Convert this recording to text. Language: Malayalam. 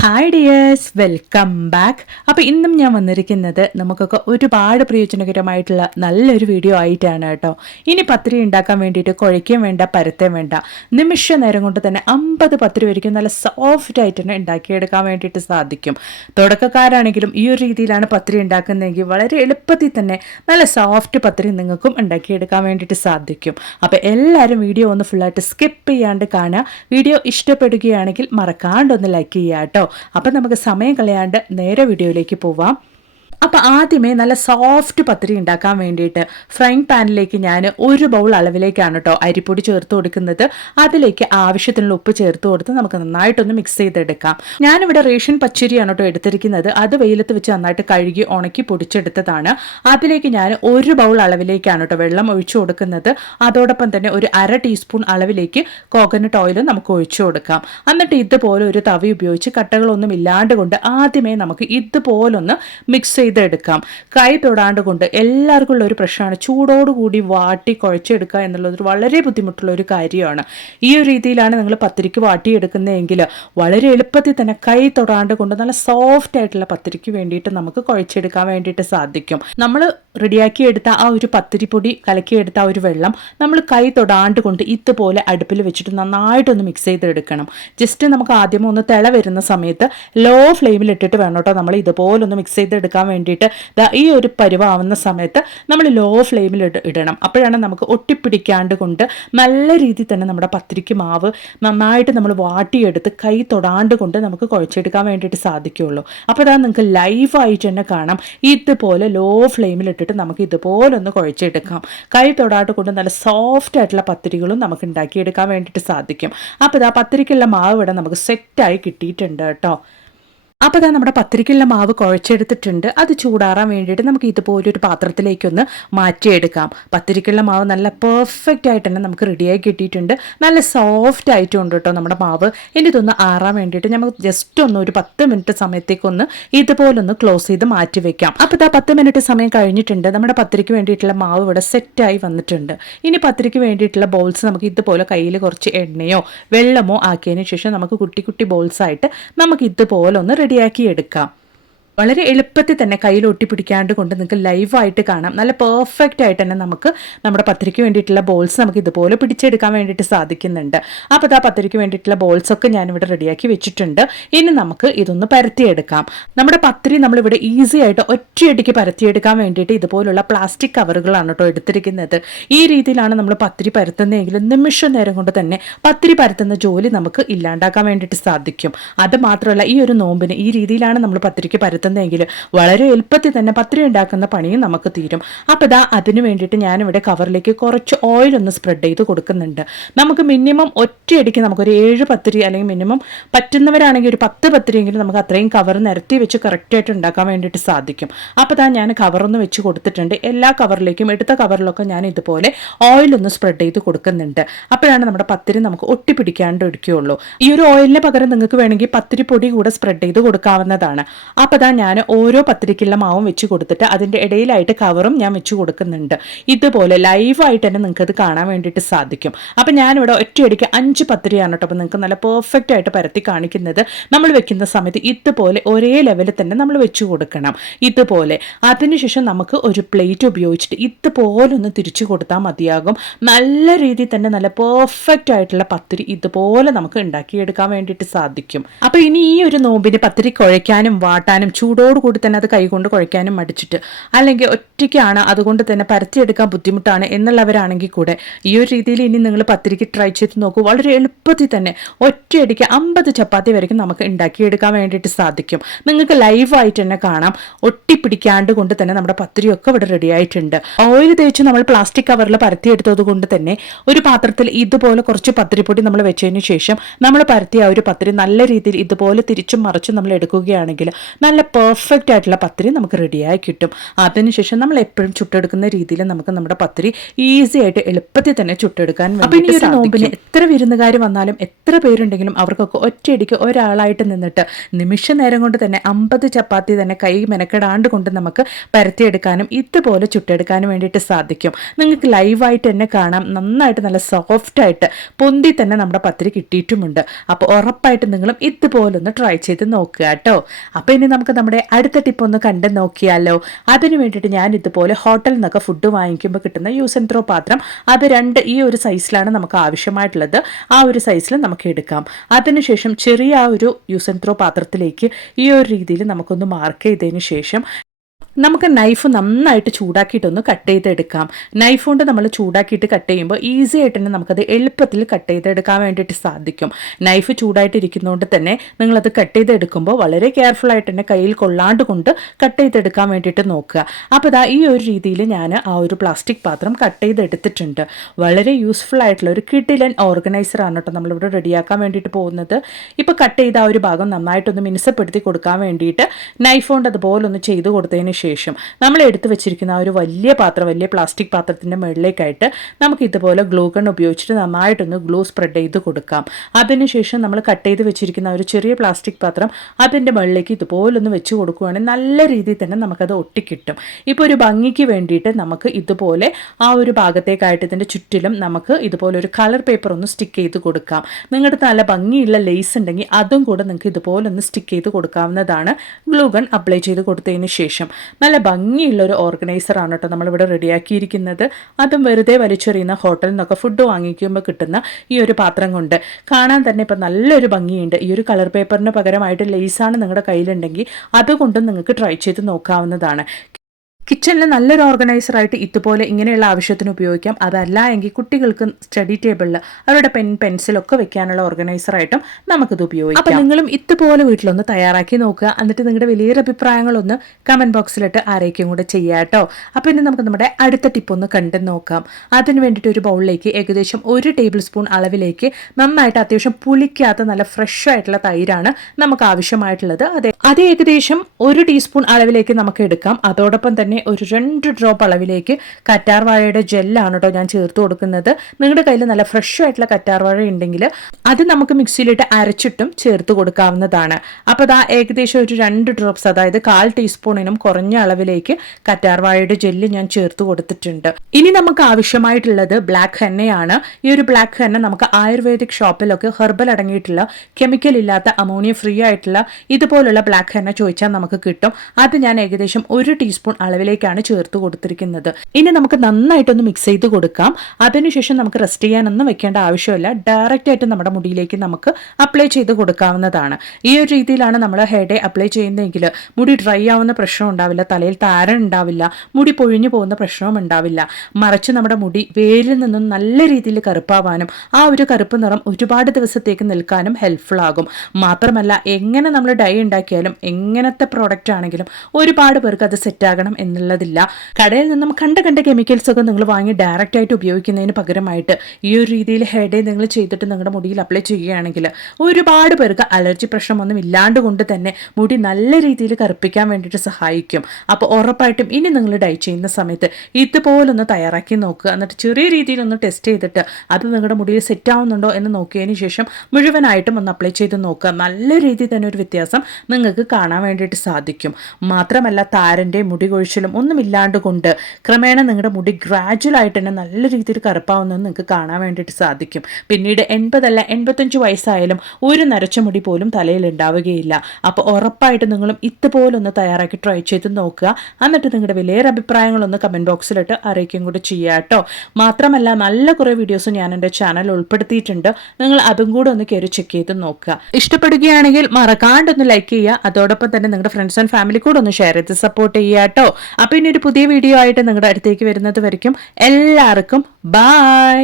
Hi dears, welcome back. അപ്പോൾ ഇന്നും ഞാൻ വന്നിരിക്കുന്നത് നമുക്കൊക്കെ ഒരുപാട് പ്രയോജനകരമായിട്ടുള്ള നല്ലൊരു വീഡിയോ ആയിട്ടാണ് കേട്ടോ. ഇനി പത്തിരി ഉണ്ടാക്കാൻ വേണ്ടിയിട്ട് കുഴയ്ക്കുകയും വേണ്ട, പരത്തേം വേണ്ട, നിമിഷ നേരം കൊണ്ട് തന്നെ 50 പത്തിരി വരെയും നല്ല സോഫ്റ്റ് ആയിട്ട് തന്നെ ഉണ്ടാക്കിയെടുക്കാൻ വേണ്ടിയിട്ട് സാധിക്കും. തുടക്കക്കാരാണെങ്കിലും ഈ ഒരു രീതിയിലാണ് പത്തിരി ഉണ്ടാക്കുന്നതെങ്കിൽ വളരെ എളുപ്പത്തിൽ തന്നെ നല്ല സോഫ്റ്റ് പത്തിരി നിങ്ങൾക്കും ഉണ്ടാക്കിയെടുക്കാൻ വേണ്ടിയിട്ട് സാധിക്കും. അപ്പോൾ എല്ലാവരും വീഡിയോ ഒന്ന് ഫുള്ളായിട്ട് സ്കിപ്പ് ചെയ്യാണ്ട് കാണുക. വീഡിയോ ഇഷ്ടപ്പെടുകയാണെങ്കിൽ മറക്കാണ്ടൊന്ന് ലൈക്ക് ചെയ്യുക കേട്ടോ. അപ്പം നമുക്ക് സമയം കളയാണ്ട് നേരെ വീഡിയോയിലേക്ക് പോവാം. അപ്പോൾ ആദ്യമേ നല്ല സോഫ്റ്റ് പത്തിരി ഉണ്ടാക്കാൻ വേണ്ടിയിട്ട് ഫ്രൈങ് പാനിലേക്ക് ഞാൻ 1 ബൗൾ അളവിലേക്കാണ് കേട്ടോ അരിപ്പൊടി ചേർത്ത് കൊടുക്കുന്നത്. അതിലേക്ക് ആവശ്യത്തിനുള്ള ഉപ്പ് ചേർത്ത് കൊടുത്ത് നമുക്ക് നന്നായിട്ടൊന്ന് മിക്സ് ചെയ്തെടുക്കാം. ഞാനിവിടെ റേഷൻ പച്ചരിയാണ് കേട്ടോ എടുത്തിരിക്കുന്നത്. അത് വെയിലത്ത് വെച്ച് നന്നായിട്ട് കഴുകി ഉണക്കി പൊടിച്ചെടുത്തതാണ്. അതിലേക്ക് ഞാൻ 1 ബൗൾ അളവിലേക്കാണ് കേട്ടോ വെള്ളം ഒഴിച്ചു കൊടുക്കുന്നത്. അതോടൊപ്പം തന്നെ ഒരു 1/2 ടീസ്പൂൺ അളവിലേക്ക് കോക്കനട്ട് ഓയിലും നമുക്ക് ഒഴിച്ചു കൊടുക്കാം. എന്നിട്ട് ഇതുപോലെ ഒരു തവി ഉപയോഗിച്ച് കട്ടകളൊന്നും ഇല്ലാണ്ട് കൊണ്ട് ആദ്യമേ നമുക്ക് ഇതുപോലൊന്ന് മിക്സ് ചെയ്തെടുക്കാം. കൈ തൊടാണ്ട് കൊണ്ട് എല്ലാവർക്കും ഉള്ള ഒരു പ്രശ്നമാണ് ചൂടോടുകൂടി വാട്ടി കുഴച്ചെടുക്കുക എന്നുള്ളത് വളരെ ബുദ്ധിമുട്ടുള്ള ഒരു കാര്യമാണ്. ഈ ഒരു രീതിയിലാണ് നിങ്ങൾ പത്തിരിക്ക് വാട്ടിയെടുക്കുന്നതെങ്കിൽ വളരെ എളുപ്പത്തിൽ തന്നെ കൈ തൊടാണ്ട് കൊണ്ട് നല്ല സോഫ്റ്റ് ആയിട്ടുള്ള പത്തിരിക്ക് വേണ്ടിയിട്ട് നമുക്ക് കുഴച്ചെടുക്കാൻ വേണ്ടിയിട്ട് സാധിക്കും. നമ്മൾ റെഡിയാക്കി എടുത്ത ആ ഒരു പത്തിരിപ്പൊടി കലക്കിയെടുത്ത ആ ഒരു വെള്ളം നമ്മൾ കൈ തൊടാണ്ട് കൊണ്ട് ഇതുപോലെ അടുപ്പിൽ വെച്ചിട്ട് നന്നായിട്ടൊന്ന് മിക്സ് ചെയ്തെടുക്കണം. ജസ്റ്റ് നമുക്ക് ആദ്യം ഒന്ന് തിള വരുന്ന സമയത്ത് ലോ ഫ്ലെയിമിൽ ഇട്ടിട്ട് വേണം കേട്ടോ നമ്മൾ ഇതുപോലെ ഒന്ന് മിക്സ് ചെയ്തെടുക്കാൻ വേണ്ടിയിട്ട്. ഈ ഒരു പരുവാവുന്ന സമയത്ത് നമ്മൾ ലോ ഫ്ലെയിമിൽ ഇടണം. അപ്പോഴാണ് നമുക്ക് ഒട്ടിപ്പിടിക്കാണ്ട് കൊണ്ട് നല്ല രീതിയിൽ തന്നെ നമ്മുടെ പത്തിരിക്ക് മാവ് നന്നായിട്ട് നമ്മൾ വാട്ടിയെടുത്ത് കൈ തൊടാണ്ട് കൊണ്ട് നമുക്ക് കുഴച്ചെടുക്കാൻ വേണ്ടിയിട്ട് സാധിക്കുകയുള്ളൂ. അപ്പോൾ അതാ നിങ്ങൾക്ക് ലൈവായിട്ട് തന്നെ കാണാം. ഇതുപോലെ ലോ ഫ്ലെയിമിൽ ഇട്ടിട്ട് നമുക്ക് ഇതുപോലെ ഒന്ന് കുഴച്ചെടുക്കാം. കൈ തൊടാണ്ട് കൊണ്ട് നല്ല സോഫ്റ്റ് ആയിട്ടുള്ള പത്തിരികളും നമുക്ക് ഉണ്ടാക്കിയെടുക്കാൻ വേണ്ടിയിട്ട് സാധിക്കും. അപ്പോൾ ഇതാ പത്തിരിക്കുള്ള മാവ് ഇവിടെ നമുക്ക് സെറ്റായി കിട്ടിയിട്ടുണ്ട് കേട്ടോ. അപ്പോൾ ഇതാ നമ്മുടെ പത്തിരിക്കുള്ള മാവ് കുഴച്ചെടുത്തിട്ടുണ്ട്. അത് ചൂടാറാൻ വേണ്ടിയിട്ട് നമുക്ക് ഇതുപോലൊരു പാത്രത്തിലേക്കൊന്ന് മാറ്റിയെടുക്കാം. പത്തിരിക്കുള്ള മാവ് നല്ല പെർഫെക്റ്റ് ആയിട്ട് തന്നെ നമുക്ക് റെഡിയായി കിട്ടിയിട്ടുണ്ട്. നല്ല സോഫ്റ്റ് ആയിട്ടുണ്ട് കേട്ടോ നമ്മുടെ മാവ്. ഇനി ഇതൊന്ന് ആറാൻ വേണ്ടിയിട്ട് നമുക്ക് ജസ്റ്റ് ഒന്ന് ഒരു 10 മിനിറ്റ് സമയത്തേക്കൊന്ന് ഇതുപോലൊന്ന് ക്ലോസ് ചെയ്ത് മാറ്റി വെക്കാം. അപ്പോൾ ഇതാ 10 മിനിറ്റ് സമയം കഴിഞ്ഞിട്ടുണ്ട്. നമ്മുടെ പത്തിരിക്ക് വേണ്ടിയിട്ടുള്ള മാവ് ഇവിടെ സെറ്റായി വന്നിട്ടുണ്ട്. ഇനി പത്തിരിക്ക് വേണ്ടിയിട്ടുള്ള ബോൾസ് നമുക്ക് ഇതുപോലെ കയ്യിൽ കുറച്ച് എണ്ണയോ വെള്ളമോ ആക്കിയതിന് ശേഷം നമുക്ക് കുട്ടി കുട്ടി ബോൾസ് ആയിട്ട് നമുക്ക് ഇതുപോലെ ഒന്ന് റെഡിയാക്കി എടുക്കാം. വളരെ എളുപ്പത്തിൽ തന്നെ കയ്യിൽ ഒട്ടിപ്പിടിക്കാണ്ട് കൊണ്ട് നിങ്ങൾക്ക് ലൈവായിട്ട് കാണാം. നല്ല പെർഫെക്റ്റ് ആയിട്ട് തന്നെ നമുക്ക് നമ്മുടെ പത്തിരിക്ക് വേണ്ടിയിട്ടുള്ള ബോൾസ് നമുക്ക് ഇതുപോലെ പിടിച്ചെടുക്കാൻ വേണ്ടിയിട്ട് സാധിക്കുന്നുണ്ട്. അപ്പോൾ ഇതാ പത്തിരിക്ക് വേണ്ടിയിട്ടുള്ള ബോൾസൊക്കെ ഞാനിവിടെ റെഡിയാക്കി വെച്ചിട്ടുണ്ട്. ഇനി നമുക്ക് ഇതൊന്ന് പരത്തിയെടുക്കാം. നമ്മുടെ പത്തിരി നമ്മളിവിടെ ഈസി ആയിട്ട് ഒറ്റയടിക്ക് പരത്തിയെടുക്കാൻ വേണ്ടിയിട്ട് ഇതുപോലുള്ള പ്ലാസ്റ്റിക് കവറുകളാണ് കേട്ടോ എടുത്തിരിക്കുന്നത്. ഈ രീതിയിലാണ് നമ്മൾ പത്തിരി പരത്തുന്നതെങ്കിൽ നിമിഷ നേരം കൊണ്ട് തന്നെ പത്തിരി പരത്തുന്ന ജോലി നമുക്ക് ഇല്ലാണ്ടാക്കാൻ വേണ്ടിയിട്ട് സാധിക്കും. അത് മാത്രമല്ല ഈ ഒരു നോമ്പിന് ഈ രീതിയിലാണ് നമ്മൾ പത്തിരിക്ക് പരത്തുന്നതെങ്കിൽ വളരെ എളുപ്പത്തിൽ തന്നെ പത്തിരി ഉണ്ടാക്കുന്ന പണിയും നമുക്ക് തീരും. അപ്പോൾ ഇതാ അതിന് വേണ്ടിയിട്ട് ഞാനിവിടെ കവറിലേക്ക് കുറച്ച് ഓയിൽ ഒന്ന് സ്പ്രെഡ് ചെയ്ത് കൊടുക്കുന്നുണ്ട്. നമുക്ക് മിനിമം ഒറ്റയടിക്ക് നമുക്കൊരു 7 പത്തിരി അല്ലെങ്കിൽ മിനിമം പറ്റുന്നവരാണെങ്കിൽ ഒരു 10 പത്തിരിയെങ്കിലും നമുക്ക് അത്രയും കവർ നിരത്തി വെച്ച് കറക്റ്റായിട്ട് ഉണ്ടാക്കാൻ വേണ്ടിയിട്ട് സാധിക്കും. അപ്പോൾ ഇതാ ഞാൻ കവറൊന്ന് വെച്ച് കൊടുത്തിട്ടുണ്ട്. എല്ലാ കവറിലേക്കും എടുത്ത കവറിലൊക്കെ ഞാൻ ഇതുപോലെ ഓയിലൊന്ന് സ്പ്രെഡ് ചെയ്ത് കൊടുക്കുന്നുണ്ട്. അപ്പോഴാണ് നമ്മുടെ പത്തിരി നമുക്ക് ഒട്ടിപ്പിടിക്കാണ്ട് ഇരിക്കുകയുള്ളൂ. ഈ ഒരു ഓയിലിന് പകരം നിങ്ങൾക്ക് വേണമെങ്കിൽ പത്തിരി പൊടി കൂടെ സ്പ്രെഡ് ചെയ്ത് കൊടുക്കാവുന്നതാണ്. അപ്പോൾ ഇതാ ഞാൻ ഓരോ പത്തിരിക്കുള്ള മാവും വെച്ച് കൊടുത്തിട്ട് അതിൻ്റെ ഇടയിലായിട്ട് കവറും ഞാൻ വെച്ച് കൊടുക്കുന്നുണ്ട്. ഇതുപോലെ ലൈവായിട്ട് തന്നെ നിങ്ങൾക്ക് അത് കാണാൻ വേണ്ടിയിട്ട് സാധിക്കും. അപ്പം ഞാനിവിടെ ഒറ്റയടിക്ക് 5 പത്തിരിയാണ് കേട്ടോ. അപ്പോൾ നിങ്ങൾക്ക് നല്ല പെർഫെക്റ്റ് ആയിട്ട് പരത്തി കാണിക്കുന്നത്. നമ്മൾ വെക്കുന്ന സമയത്ത് ഇതുപോലെ ഒരേ ലെവലിൽ തന്നെ നമ്മൾ വെച്ച് കൊടുക്കണം. ഇതുപോലെ അതിനുശേഷം നമുക്ക് ഒരു പ്ലേറ്റ് ഉപയോഗിച്ചിട്ട് ഇതുപോലെ ഒന്ന് തിരിച്ചു കൊടുത്താൽ മതിയാകും. നല്ല രീതിയിൽ തന്നെ നല്ല പെർഫെക്റ്റ് ആയിട്ടുള്ള പത്തിരി ഇതുപോലെ നമുക്ക് ഉണ്ടാക്കിയെടുക്കാൻ വേണ്ടിയിട്ട് സാധിക്കും. അപ്പോൾ ഇനി ഈ ഒരു നോമ്പിന് പത്തിരി കുഴയ്ക്കാനും വാട്ടാനും ചൂടോടുകൂടി തന്നെ അത് കൈകൊണ്ട് കുഴയ്ക്കാനും മടിച്ചിട്ട് അല്ലെങ്കിൽ ഒറ്റയ്ക്കാണ് അതുകൊണ്ട് തന്നെ പരത്തിയെടുക്കാൻ ബുദ്ധിമുട്ടാണ് എന്നുള്ളവരാണെങ്കിൽ കൂടെ ഈ ഒരു രീതിയിൽ ഇനി നിങ്ങൾ പത്തിരിക്ക് ട്രൈ ചെയ്ത് നോക്കൂ. വളരെ എളുപ്പത്തിൽ തന്നെ ഒറ്റയടിക്ക് 50 ചപ്പാത്തി വരെയും നമുക്ക് ഉണ്ടാക്കിയെടുക്കാൻ വേണ്ടിയിട്ട് സാധിക്കും. നിങ്ങൾക്ക് ലൈവായിട്ട് തന്നെ കാണാം. ഒട്ടിപ്പിടിക്കാണ്ട് കൊണ്ട് തന്നെ നമ്മുടെ പത്തിരിയൊക്കെ ഇവിടെ റെഡി ആയിട്ടുണ്ട്. ഓയിൽ തേച്ച് നമ്മൾ പ്ലാസ്റ്റിക് കവറിൽ പരത്തിയെടുത്തത് കൊണ്ട് തന്നെ ഒരു പാത്രത്തിൽ ഇതുപോലെ കുറച്ച് പത്തിരിപ്പൊടി നമ്മൾ വെച്ചതിന് ശേഷം നമ്മൾ പരത്തിയ ഒരു പത്തിരി നല്ല രീതിയിൽ ഇതുപോലെ തിരിച്ചും മറിച്ചും നമ്മൾ എടുക്കുകയാണെങ്കിൽ നല്ല പെർഫെക്റ്റ് ആയിട്ടുള്ള പത്തിരി നമുക്ക് റെഡിയായി കിട്ടും. അതിനുശേഷം നമ്മൾ എപ്പോഴും ചുട്ടെടുക്കുന്ന രീതിയിൽ നമുക്ക് നമ്മുടെ പത്തിരി ഈസി ആയിട്ട് എളുപ്പത്തിൽ തന്നെ ചുട്ടെടുക്കാൻ വേണ്ടി. ഈ ഒരു നോമ്പിന് എത്ര വിരുന്നുകാർ വന്നാലും എത്ര പേരുണ്ടെങ്കിലും അവർക്കൊക്കെ ഒറ്റയടിക്ക് ഒരാളായിട്ട് നിന്നിട്ട് നിമിഷ നേരം കൊണ്ട് തന്നെ 50 ചപ്പാത്തി തന്നെ കൈ മെനക്കെടാണ്ട് കൊണ്ട് നമുക്ക് പരത്തിയെടുക്കാനും ഇതുപോലെ ചുട്ടെടുക്കാനും വേണ്ടിയിട്ട് സാധിക്കും. നിങ്ങൾക്ക് ലൈവായിട്ട് തന്നെ കാണാം, നന്നായിട്ട് നല്ല സോഫ്റ്റായിട്ട് പൊന്തി തന്നെ നമ്മുടെ പത്തിരി കിട്ടിയിട്ടുമുണ്ട്. അപ്പോൾ ഉറപ്പായിട്ട് നിങ്ങളും ഇതുപോലൊന്ന് ട്രൈ ചെയ്ത് നോക്കുക കേട്ടോ. അപ്പോൾ ഇനി നമുക്ക് നമ്മുടെ അടുത്ത ടിപ്പ് ഒന്ന് കണ്ടു നോക്കിയാലോ. അതിന് വേണ്ടിയിട്ട് ഞാൻ ഇതുപോലെ ഹോട്ടലിൽ നിന്നൊക്കെ ഫുഡ് വാങ്ങിക്കുമ്പോൾ കിട്ടുന്ന യൂസ് ആൻഡ് ത്രോ പാത്രം, അത് 2 ഈ ഒരു സൈസിലാണ് നമുക്ക് ആവശ്യമായിട്ടുള്ളത്. ആ ഒരു സൈസിൽ നമുക്ക് എടുക്കാം. അതിനുശേഷം ചെറിയ ആ ഒരു യൂസ് ആൻഡ് ത്രോ പാത്രത്തിലേക്ക് ഈ ഒരു രീതിയിൽ നമുക്കൊന്ന് മാർക്ക് ചെയ്തതിന് ശേഷം നമുക്ക് നൈഫ് നന്നായിട്ട് ചൂടാക്കിയിട്ടൊന്ന് കട്ട് ചെയ്തെടുക്കാം. നൈഫ് കൊണ്ട് നമ്മൾ ചൂടാക്കിയിട്ട് കട്ട് ചെയ്യുമ്പോൾ ഈസി ആയിട്ട് തന്നെ നമുക്കത് എളുപ്പത്തിൽ കട്ട് ചെയ്തെടുക്കാൻ വേണ്ടിയിട്ട് സാധിക്കും. നൈഫ് ചൂടായിട്ടിരിക്കുന്നതുകൊണ്ട് തന്നെ നിങ്ങളത് കട്ട് ചെയ്തെടുക്കുമ്പോൾ വളരെ കെയർഫുൾ ആയിട്ട് തന്നെ കയ്യിൽ കൊള്ളാണ്ട് കൊണ്ട് കട്ട് ചെയ്തെടുക്കാൻ വേണ്ടിയിട്ട് നോക്കുക. അപ്പോൾ ഇതാ ഈ ഒരു രീതിയിൽ ഞാൻ ആ ഒരു പ്ലാസ്റ്റിക് പാത്രം കട്ട് ചെയ്തെടുത്തിട്ടുണ്ട്. വളരെ യൂസ്ഫുൾ ആയിട്ടുള്ള ഒരു കിഡിലൻ ഓർഗനൈസറാണ് കേട്ടോ നമ്മളിവിടെ റെഡിയാക്കാൻ വേണ്ടിയിട്ട് പോകുന്നത്. ഇപ്പോൾ കട്ട് ചെയ്ത ആ ഒരു ഭാഗം നന്നായിട്ടൊന്ന് മിനുസപ്പെടുത്തി കൊടുക്കാൻ വേണ്ടിയിട്ട് നൈഫ് കൊണ്ട് അതുപോലെ ഒന്ന് ചെയ്ത് കൊടുത്തതിന് ശേഷം നമ്മൾ എടുത്തു വെച്ചിരിക്കുന്ന ആ ഒരു വലിയ പ്ലാസ്റ്റിക് പാത്രത്തിൻ്റെ മുകളിലേക്കായിട്ട് നമുക്ക് ഇതുപോലെ ഗ്ലൂ ഗൺ ഉപയോഗിച്ചിട്ട് നന്നായിട്ടൊന്ന് ഗ്ലൂ സ്പ്രെഡ് ചെയ്ത് കൊടുക്കാം. അതിനുശേഷം നമ്മൾ കട്ട് ചെയ്ത് വെച്ചിരിക്കുന്ന ഒരു ചെറിയ പ്ലാസ്റ്റിക് പാത്രം അതിൻ്റെ മുകളിലേക്ക് ഇതുപോലൊന്ന് വെച്ച് കൊടുക്കുകയാണെങ്കിൽ നല്ല രീതിയിൽ തന്നെ നമുക്കത് ഒട്ടിക്കിട്ടും. ഇപ്പോൾ ഒരു ഭംഗിക്ക് വേണ്ടിയിട്ട് നമുക്ക് ഇതുപോലെ ആ ഒരു ഭാഗത്തേക്കായിട്ട് ഇതിൻ്റെ ചുറ്റിലും നമുക്ക് ഇതുപോലെ ഒരു കളർ പേപ്പർ ഒന്ന് സ്റ്റിക്ക് ചെയ്ത് കൊടുക്കാം. നിങ്ങളുടെ നല്ല ഭംഗിയുള്ള ലേസ് ഉണ്ടെങ്കിൽ അതും കൂടെ നിങ്ങൾക്ക് ഇതുപോലെ ഒന്ന് സ്റ്റിക്ക് ചെയ്ത് കൊടുക്കാവുന്നതാണ്. ഗ്ലൂ ഗൺ അപ്ലൈ ചെയ്ത് കൊടുത്തതിന് ശേഷം നല്ല ഭംഗിയുള്ളൊരു ഓർഗനൈസറാണ് കേട്ടോ നമ്മളിവിടെ റെഡിയാക്കിയിരിക്കുന്നത്. അതും വെറുതെ വലിച്ചെറിയുന്ന ഹോട്ടലിൽ നിന്നൊക്കെ ഫുഡ് വാങ്ങിക്കുമ്പോൾ കിട്ടുന്ന ഈ ഒരു പാത്രം കൊണ്ട് കാണാൻ തന്നെ ഇപ്പം നല്ലൊരു ഭംഗിയുണ്ട്. ഈ ഒരു കളർ പേപ്പറിന് പകരമായിട്ട് ലേസാണ് നിങ്ങളുടെ കയ്യിലുണ്ടെങ്കിൽ അതുകൊണ്ടും നിങ്ങൾക്ക് ട്രൈ ചെയ്ത് നോക്കാവുന്നതാണ്. കിച്ചണിൽ നല്ലൊരു ഓർഗനൈസറായിട്ട് ഇതുപോലെ ഇങ്ങനെയുള്ള ആവശ്യത്തിന് ഉപയോഗിക്കാം. അതല്ല എങ്കിൽ കുട്ടികൾക്ക് സ്റ്റഡി ടേബിളിൽ അവരുടെ പെൻസിലൊക്കെ വെക്കാനുള്ള ഓർഗനൈസറായിട്ടും നമുക്കിത് ഉപയോഗിക്കാം. അപ്പം നിങ്ങളും ഇതുപോലെ വീട്ടിലൊന്ന് തയ്യാറാക്കി നോക്കുക. എന്നിട്ട് നിങ്ങളുടെ വലിയൊരു അഭിപ്രായങ്ങളൊന്ന് കമൻറ്റ് ബോക്സിലിട്ട് ആരേക്കും കൂടെ ചെയ്യാം കേട്ടോ. അപ്പോൾ ഇനി നമുക്ക് നമ്മുടെ അടുത്ത ടിപ്പ് ഒന്ന് കണ്ടു നോക്കാം. അതിന് വേണ്ടിയിട്ട് ഒരു ബൗളിലേക്ക് ഏകദേശം 1 ടേബിൾ സ്പൂൺ അളവിലേക്ക് നന്നായിട്ട് അത്യാവശ്യം പുളിക്കാത്ത നല്ല ഫ്രഷ് ആയിട്ടുള്ള തൈരാണ് നമുക്ക് ആവശ്യമായിട്ടുള്ളത്. അത് ഏകദേശം 1 ടീസ്പൂൺ അളവിലേക്ക് നമുക്ക് എടുക്കാം. അതോടൊപ്പം തന്നെ ഒരു 2 ഡ്രോപ്പ് അളവിലേക്ക് കറ്റാർവാഴയുടെ ജെല്ലാണ് കേട്ടോ ഞാൻ ചേർത്ത് കൊടുക്കുന്നത്. നിങ്ങളുടെ കയ്യിൽ നല്ല ഫ്രഷ് ആയിട്ടുള്ള കറ്റാർവാഴ ഉണ്ടെങ്കിൽ അത് നമുക്ക് മിക്സിയിലിട്ട് അരച്ചിട്ടും ചേർത്ത് കൊടുക്കാവുന്നതാണ്. അപ്പോൾ അതാ ഏകദേശം ഒരു 2 ഡ്രോപ്സ്, അതായത് 1/4 ടീസ്പൂണിനും കുറഞ്ഞ അളവിലേക്ക് കറ്റാർവാഴയുടെ ജെല്ല് ഞാൻ ചേർത്ത് കൊടുത്തിട്ടുണ്ട്. ഇനി നമുക്ക് ആവശ്യമായിട്ടുള്ളത് ബ്ലാക്ക് ഹെന്നയാണ്. ഈ ഒരു ബ്ലാക്ക് ഹെന്ന നമുക്ക് ആയുർവേദിക് ഷോപ്പിലൊക്കെ ഹെർബൽ അടങ്ങിയിട്ടുള്ള കെമിക്കൽ ഇല്ലാത്ത അമോണിയ ഫ്രീ ആയിട്ടുള്ള ഇതുപോലുള്ള ബ്ലാക്ക് ഹെന്ന ചോദിച്ചാൽ നമുക്ക് കിട്ടും. അത് ഞാൻ ഏകദേശം 1 ടീസ്പൂൺ അളവിലേക്കാണ് ചേർത്ത് കൊടുത്തിരിക്കുന്നത്. ഇനി നമുക്ക് നന്നായിട്ടൊന്ന് മിക്സ് ചെയ്ത് കൊടുക്കാം. അതിനുശേഷം നമുക്ക് റെസ്റ്റ് ചെയ്യാനൊന്നും വെക്കേണ്ട ആവശ്യമില്ല. ഡയറക്റ്റ് ആയിട്ട് നമ്മുടെ മുടിയിലേക്ക് നമുക്ക് അപ്ലൈ ചെയ്ത് കൊടുക്കാവുന്നതാണ്. ഈ ഒരു രീതിയിലാണ് നമ്മൾ ഹെയർ ഡേ അപ്ലൈ ചെയ്യുന്നതെങ്കിൽ മുടി ഡ്രൈ ആവുന്ന പ്രശ്നം ഉണ്ടാവില്ല, തലയിൽ താരൻ ഉണ്ടാവില്ല, മുടി പൊഴിഞ്ഞു പോകുന്ന പ്രശ്നവും ഉണ്ടാവില്ല. മറിച്ച് നമ്മുടെ മുടി വേരിൽ നിന്നും നല്ല രീതിയിൽ കറുപ്പാവാനും ആ ഒരു കറുപ്പ് നിറം ഒരുപാട് ദിവസത്തേക്ക് നിൽക്കാനും ഹെൽപ്ഫുൾ ആകും. മാത്രമല്ല എങ്ങനെ നമ്മൾ ഡൈ ഉണ്ടാക്കിയാലും എങ്ങനത്തെ പ്രോഡക്റ്റ് ആണെങ്കിലും ഒരുപാട് പേർക്ക് അത് സെറ്റ് ആകണം എന്നുള്ളതില്ല. കടയിൽ നിന്നും കണ്ട കെമിക്കൽസ് ഒക്കെ നിങ്ങൾ വാങ്ങി ഡയറക്റ്റ് ആയിട്ട് ഉപയോഗിക്കുന്നതിന് പകരമായിട്ട് ഈ ഒരു രീതിയിൽ ഹെയർ ഡേ നിങ്ങൾ ചെയ്തിട്ട് നിങ്ങളുടെ മുടിയിൽ അപ്ലൈ ചെയ്യുകയാണെങ്കിൽ ഒരുപാട് പേർക്ക് അലർജി പ്രശ്നമൊന്നും ഇല്ലാണ്ട് കൊണ്ട് തന്നെ മുടി നല്ല രീതിയിൽ കറുപ്പിക്കാൻ വേണ്ടിയിട്ട് സഹായിക്കും. അപ്പോൾ ഉറപ്പായിട്ടും ഇനി നിങ്ങൾ ഡൈ ചെയ്യുന്ന സമയത്ത് ഇതുപോലൊന്ന് തയ്യാറാക്കി നോക്കുക. എന്നിട്ട് ചെറിയ രീതിയിലൊന്ന് ടെസ്റ്റ് ചെയ്തിട്ട് അത് നിങ്ങളുടെ മുടിയിൽ സെറ്റ് ആവുന്നുണ്ടോ എന്ന് നോക്കിയതിന് ശേഷം മുഴുവനായിട്ടും ഒന്ന് അപ്ലൈ ചെയ്ത് നോക്കുക. നല്ല രീതിയിൽ തന്നെ ഒരു വ്യത്യാസം നിങ്ങൾക്ക് കാണാൻ വേണ്ടിയിട്ട് സാധിക്കും. മാത്രമല്ല താരൻ്റെ മുടി കൊഴിച്ചിലും ഒന്നും ഇല്ലാണ്ട് കൊണ്ട് ക്രമേണ നിങ്ങളുടെ മുടി ഗ്രാജുവൽ ആയിട്ട് തന്നെ നല്ല രീതിയിൽ കറുപ്പാവുന്നതെന്ന് നിങ്ങൾക്ക് കാണാൻ വേണ്ടിയിട്ട് സാധിക്കും. പിന്നീട് 80 അല്ല 85 വയസ്സായാലും ഒരു നരച്ച മുടി പോലും തലയിൽ ഉണ്ടാവുകയില്ല. അപ്പോൾ ഉറപ്പായിട്ട് നിങ്ങളും ഇതുപോലൊന്ന് തയ്യാറാക്കി ട്രൈ ചെയ്ത് നോക്കുക. എന്നിട്ട് നിങ്ങളുടെ വലിയൊരു അഭിപ്രായങ്ങളൊന്ന് കമൻറ്റ് ബോക്സിലിട്ട് അറിയിക്കും കൂടി ചെയ്യുക കേട്ടോ. മാത്രമല്ല നല്ല കുറേ വീഡിയോസ് ഞാൻ എൻ്റെ ചാനൽ ഉൾപ്പെടുത്തിയിട്ടുണ്ട്. നിങ്ങൾ അതും കൂടെ ഒന്ന് കയറി ചെക്ക് ചെയ്ത് നോക്കുക. ഇഷ്ടപ്പെടുകയാണെങ്കിൽ മറക്കാണ്ടൊന്ന് ലൈക്ക് ചെയ്യുക. അതോടൊപ്പം തന്നെ നിങ്ങളുടെ ഫ്രണ്ട്സ് ആൻഡ് ഫാമിലി കൂടെ ഒന്ന് ഷെയർ ചെയ്ത് സപ്പോർട്ട് ചെയ്യുക കേട്ടോ. അപ്പോൾ ഇനി ഒരു പുതിയ വീഡിയോ ആയിട്ട് നിങ്ങളുടെ അടുത്തേക്ക് വരുന്നത് വരയ്ക്കും എല്ലാവർക്കും ബൈ.